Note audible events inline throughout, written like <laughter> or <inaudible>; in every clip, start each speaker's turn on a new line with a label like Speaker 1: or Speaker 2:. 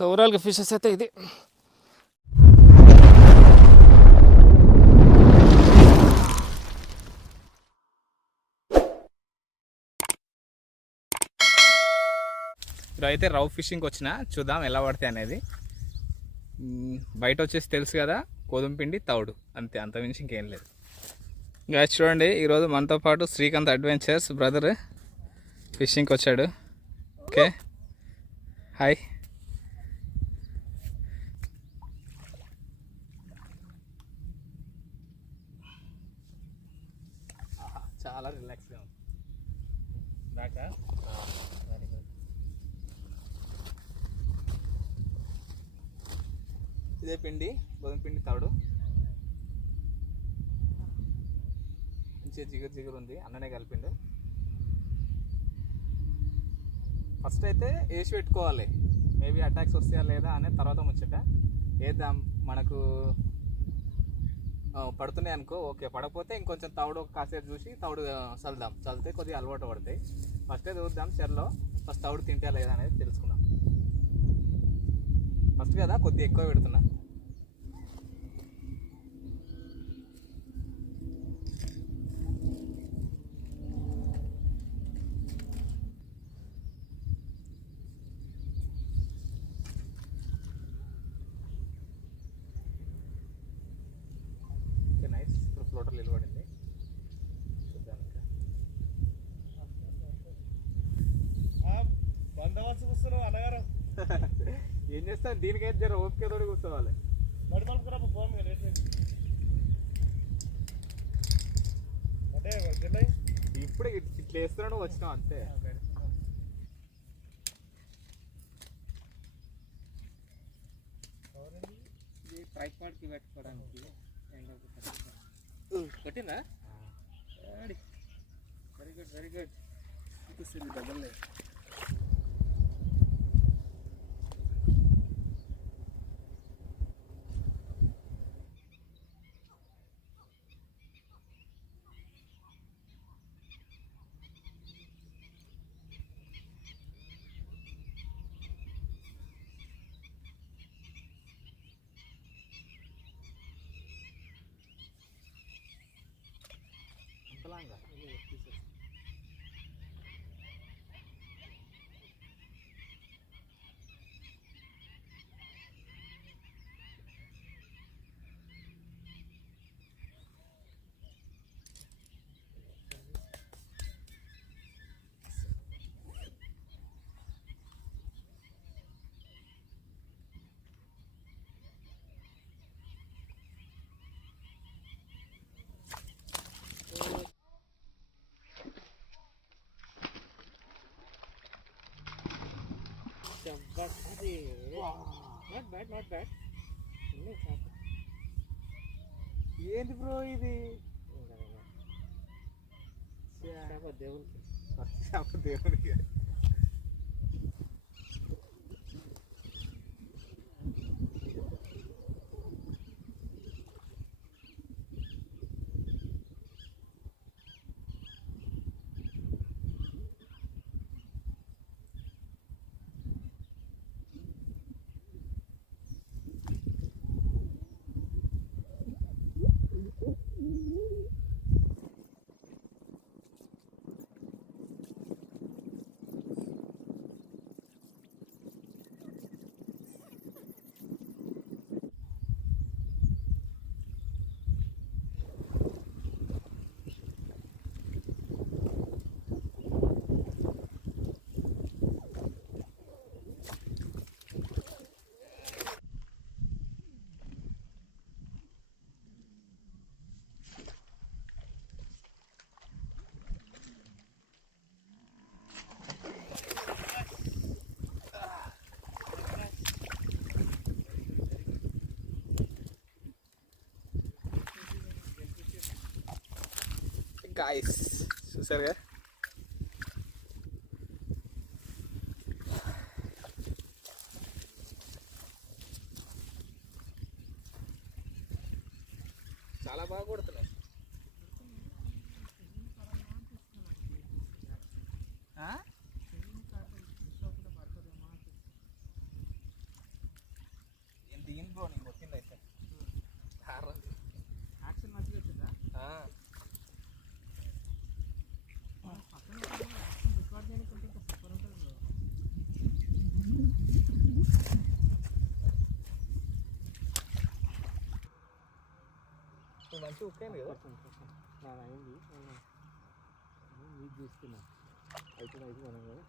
Speaker 1: So ఓవరాల్గా fishes అయితే ఇది ఇప్పుడు అయితే రౌ ఫిషింగ్కి వచ్చిన చూద్దాం ఎలా పడతాయి అనేది. బయట వచ్చేసి తెలుసు కదా గోధుమ పిండి తౌడు అంతే అంతమించి ఇంకేం లేదు. ఇంకా చూడండి ఈరోజు మనతో పాటు శ్రీకాంత్ అడ్వెంచర్స్ బ్రదర్ ఫిషింగ్కి వచ్చాడు. ఓకే హాయ్ చాలా రిలాక్స్గా ఉంది దాకా వెరీ గుడ్ ఇదే పిండి గోధుమ పిండి తవుడు మంచిగా జిగురు జిగురు ఉంది అన్ననే కలిపిండు. ఫస్ట్ అయితే వేసి పెట్టుకోవాలి. మేబీ అటాక్స్ వస్తాయా లేదా అనే తర్వాత ముచ్చట. వేద్దాం. మనకు పడుతున్నాయి అనుకో ఓకే. పడకపోతే ఇంకొంచెం తవుడు కాసేపు చూసి తవుడు చల్దాం. చల్లితే కొద్దిగా అలవాటు పడతాయి. ఫస్ట్ చూద్దాం చెరలో ఫస్ట్ తవుడు తింటా లేదా అనేది తెలుసుకుందాం. ఫస్ట్ కదా కొద్దిగా ఎక్కువ పెడుతున్నా ఓకే నైస్ ఇప్పుడు ఫ్లోటర్ నిలబడింది చూద్దాం ఇంకా
Speaker 2: కూర్చున్నావు అన్నగారు. <laughs>
Speaker 1: ఏం చేస్తాను దీనికైతే జర ఓపికతోటి కూర్చోవాలి.
Speaker 2: మడి మలుపుకురా ఫోన్ లేదు. అంటే
Speaker 1: ఇప్పుడు ఇట్- ఇట్లా వేస్తున్నాడు వచ్చినావు అంతే.
Speaker 3: ట్రైపాడ్కి పెట్టుకోవడానికి కొట్టిందా వెరీ గుడ్ వెరీ గుడ్
Speaker 1: చూపిస్తుంది డబ్బులు ฝรั่งก่อน అంతలాగా
Speaker 3: అది నాట్ బ్యాడ్ నాట్ బ్యాడ్
Speaker 1: ఏంటి బ్రో ఇది
Speaker 3: దేవునికి
Speaker 1: చేప దేవుడికి గాయస్ చూసారుగా మంచి ఉక్కేంది కదా
Speaker 3: నాది అయింది నీకు చూస్తున్నా అయితే అయితే మనం కదా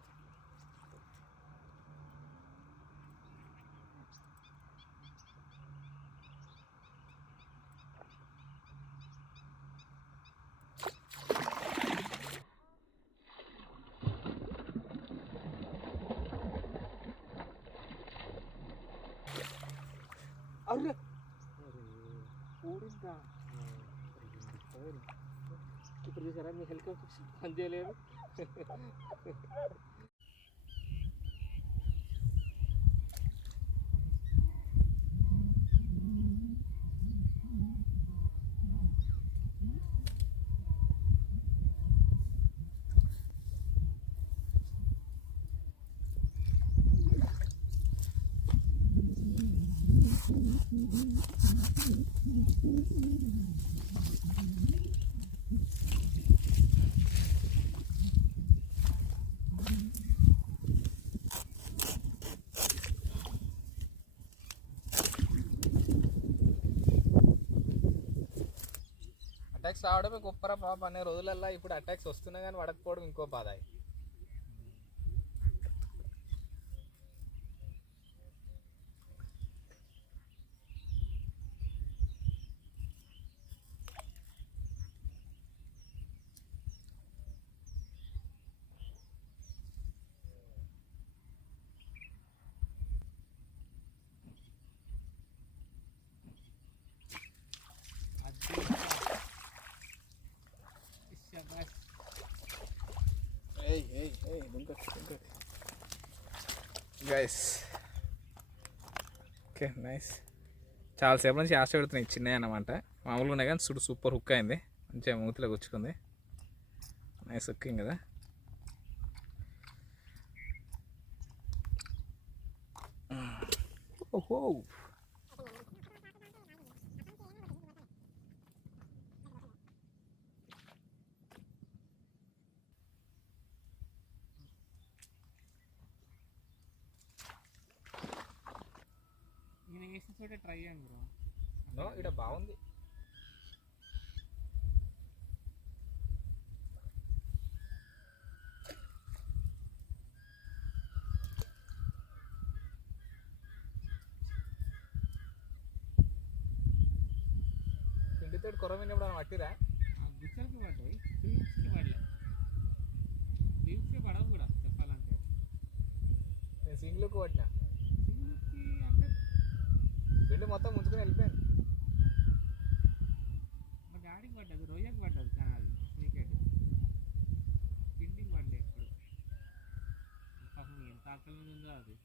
Speaker 3: ఇప్పుడు చూసారా మీ హెలికాప్టర్ పని చేయలేదు
Speaker 1: అటాక్స్ రావడమే గొప్పరా పాప అనే రోజులల్లో ఇప్పుడు అటాక్స్ వస్తున్నా కానీ పడకపోవడం ఇంకో బాధాయి. గైస్ ఓకే నైస్ చాలాసేపు నుంచి ఆశ పెడుతున్నాయి చిన్నవి అన్నమాట. మామూలుగా ఉన్నాయి కానీ చూడు సూపర్ హుక్ అయింది. మంచిగా మూతిలో గుచ్చుకుంది నైస్ హుక్కింగ్ కదా. ఓహో.
Speaker 3: చోట ట్రై చేయండి బ్రో
Speaker 1: నో ఇక్కడ బాగుంది. పిండితో కొరమైనప్పుడు అని పట్టిరా?
Speaker 3: గుచ్చలకి పడ్డాయి. ఫిల్మ్స్కి పడలే. ఫిల్మ్స్కి పడవు కూడా చెప్పాలంటే.
Speaker 1: నేను సింగ్లోకి పట్టినా
Speaker 3: ఫిల్మ్స్కి అంటే
Speaker 1: పిండి మొత్తం ముంచుకుని వెళ్ళిపోయాను
Speaker 3: మా డాడీకి పడ్డది రొయ్యకి పడ్డది కానీ అది క్రికెట్ పిండికి పడలే ఎప్పుడు పాపం ఎంత ఆకలి మీద ఉందో అది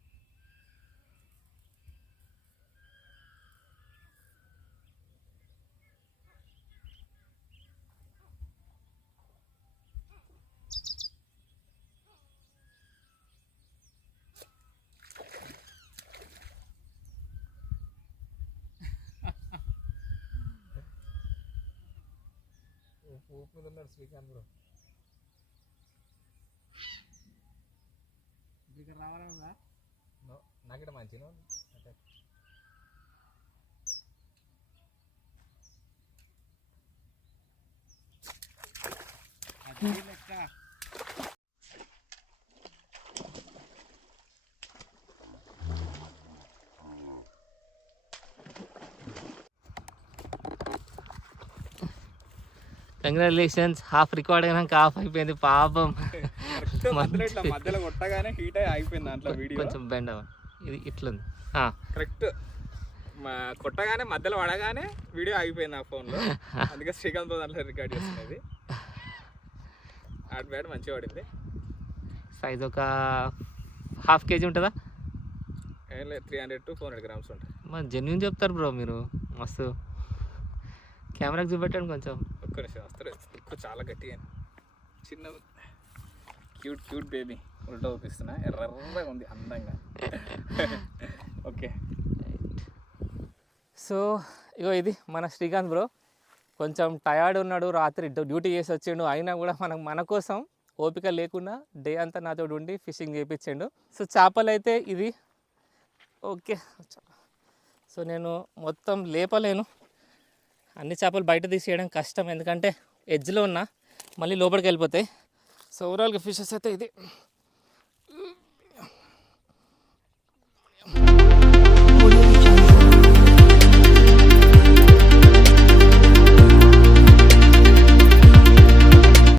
Speaker 1: ఊపు మీద ఉన్నాడు శ్రీకాంత్ బ్రో
Speaker 3: ఇక్కడ రావాలని ఉందా?
Speaker 1: నో నాకు ఇక్కడ మంచిగా ఉంది. అంటే
Speaker 3: అది. కంగ్రాచులేషన్స్ హాఫ్ రికార్డ్ అయినాక హాఫ్ అయిపోయింది. పాపం.
Speaker 1: మధ్యలో కొట్టగానే హీట్ అయి ఆగిపోయింది దాంట్లో వీడియో
Speaker 3: కొంచెం బెండ్ ఇది ఇట్లుంది.
Speaker 1: కరెక్ట్ మా కొట్టగానే మధ్యలో పడగానే వీడియో ఆగిపోయింది నా ఫోన్లో అందుకే శ్రీకాంత్ దాంట్లో రికార్డ్ చేస్తున్నది. ఆట్ బ్యాడ్ మంచిగా పడింది.
Speaker 3: సైజ్ ఒక హాఫ్ కేజీ ఉంటుందా?
Speaker 1: Three hundred to four hundred grams ఉంటాయి
Speaker 3: మరి జెన్యున్ చెప్తారు బ్రో మీరు. మస్తు. కెమెరాకి చూపెట్టండి కొంచెం.
Speaker 1: నిమిషం వస్తారు. ఎక్కువ చాలా గట్టిగా చిన్న క్యూట్ క్యూట్ బేబీ ఉల్టా చూపిస్తున్నా ఎర్రగా ఉంది అందంగా. <laughs> ఓకే.
Speaker 3: సో ఇగో ఇది మన శ్రీకాంత్ బ్రో. కొంచెం టయర్డ్ ఉన్నాడు రాత్రి డ్యూ- డ్యూటీ చేసి వచ్చిండు. అయినా కూడా మనకు మన కోసం ఓపిక లేకుండా డే అంతా నాతో ఉండి ఫిషింగ్ చేయించిండు సో చేపలు అయితే ఇది. ఓకే. సో నేను మొత్తం లేపలేను. అన్ని చేపలు బయట తీసేయడం కష్టం. ఎందుకంటే ఎడ్జ్లో ఉన్న మళ్ళీ లోపలికి వెళ్ళిపోతాయి సో ఓవరాల్గా ఫిషెస్ అయితే ఇది.